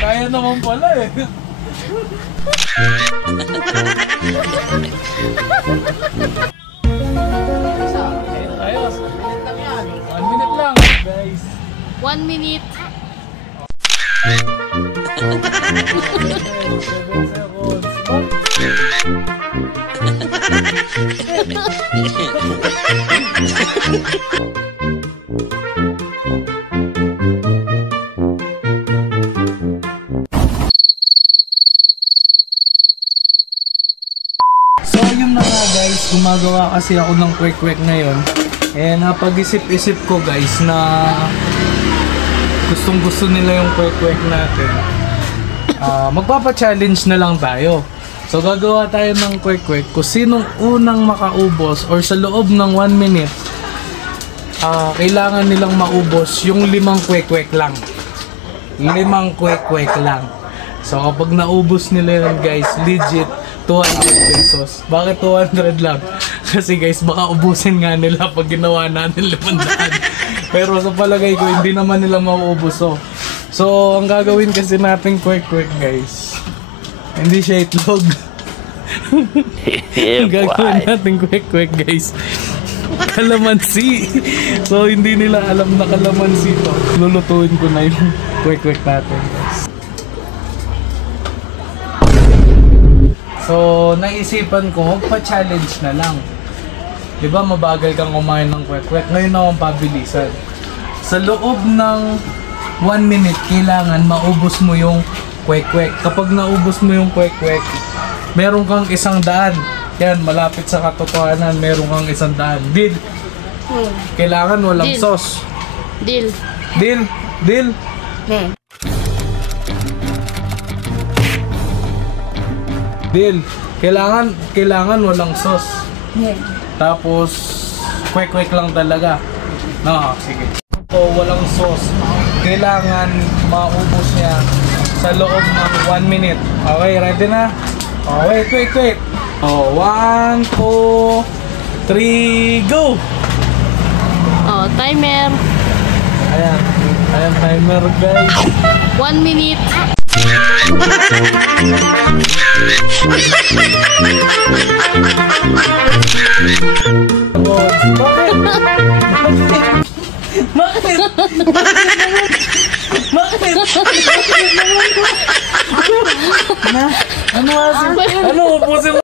Kaya naman pala eh. Ayos. 1 minute lang, guys. 1 minute. 7 seconds. So yun na nga guys, gumagawa kasi ako ng kwek-kwek ngayon. Eh napag-isip-isip ko guys na gustong-gusto nila yung kwek-kwek natin. Magpapa-challenge na lang tayo. So gagawa tayo ng kwek-kwek kung sinong unang makaubos or sa loob ng 1 minute kailangan nilang maubos yung 5 kwek-kwek lang. 5 kwek-kwek lang. So kapag naubos nila yun guys, legit 200 pesos. Bakit 200 lang? Kasi guys, baka ubusin nga nila pag ginawa natin 500. Pero sa palagay ko, hindi naman nila mauubos. So ang gagawin kasi natin kwek-kwek guys, hindi siya itlog. Ang gagawin natin kwek-kwek guys, kalamansi. So hindi nila alam na kalamansi to. Lulutuin ko na yung kwek-kwek natin guys. So, naisipan ko, magpa-challenge na lang. Diba, mabagal kang kumain ng kwek-kwek. Ngayon naman pabilisan. Sa loob ng 1 minute, kailangan maubos mo yung kwek-kwek. Kapag naubos mo yung kwek-kwek, meron kang 100. Yan, malapit sa katotohanan, meron kang 100. Deal? Kailangan walang Deal. sauce. Deal. Deal? Deal? Deal. Kailangan walang sauce. Tapos kwek-kwek lang talaga. No, sige. So walang sauce. Kailangan maubos niya sa loob ng 1 minute. Okay, ready na? Oh, wait. Oh, 1, 2, 3, go! Oh, timer. Ayan timer guys. 1 minute. Bakit? Ano ubusin mo?